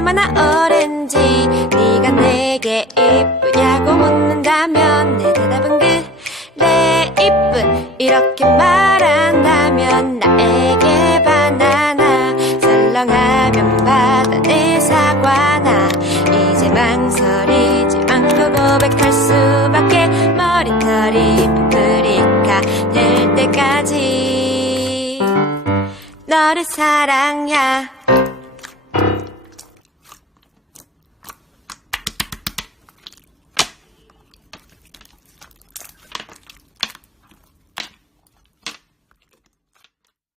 얼마나 오랜지 네가 내게 이쁘냐고 묻는다면 내 대답은 그래 이쁜 이렇게 말한다면 나에게 바나나 설렁하면 받아 내 사과나 이제 망설이지 않고 고백할 수밖에 머리털이 파프리카 될 때까지 너를 사랑야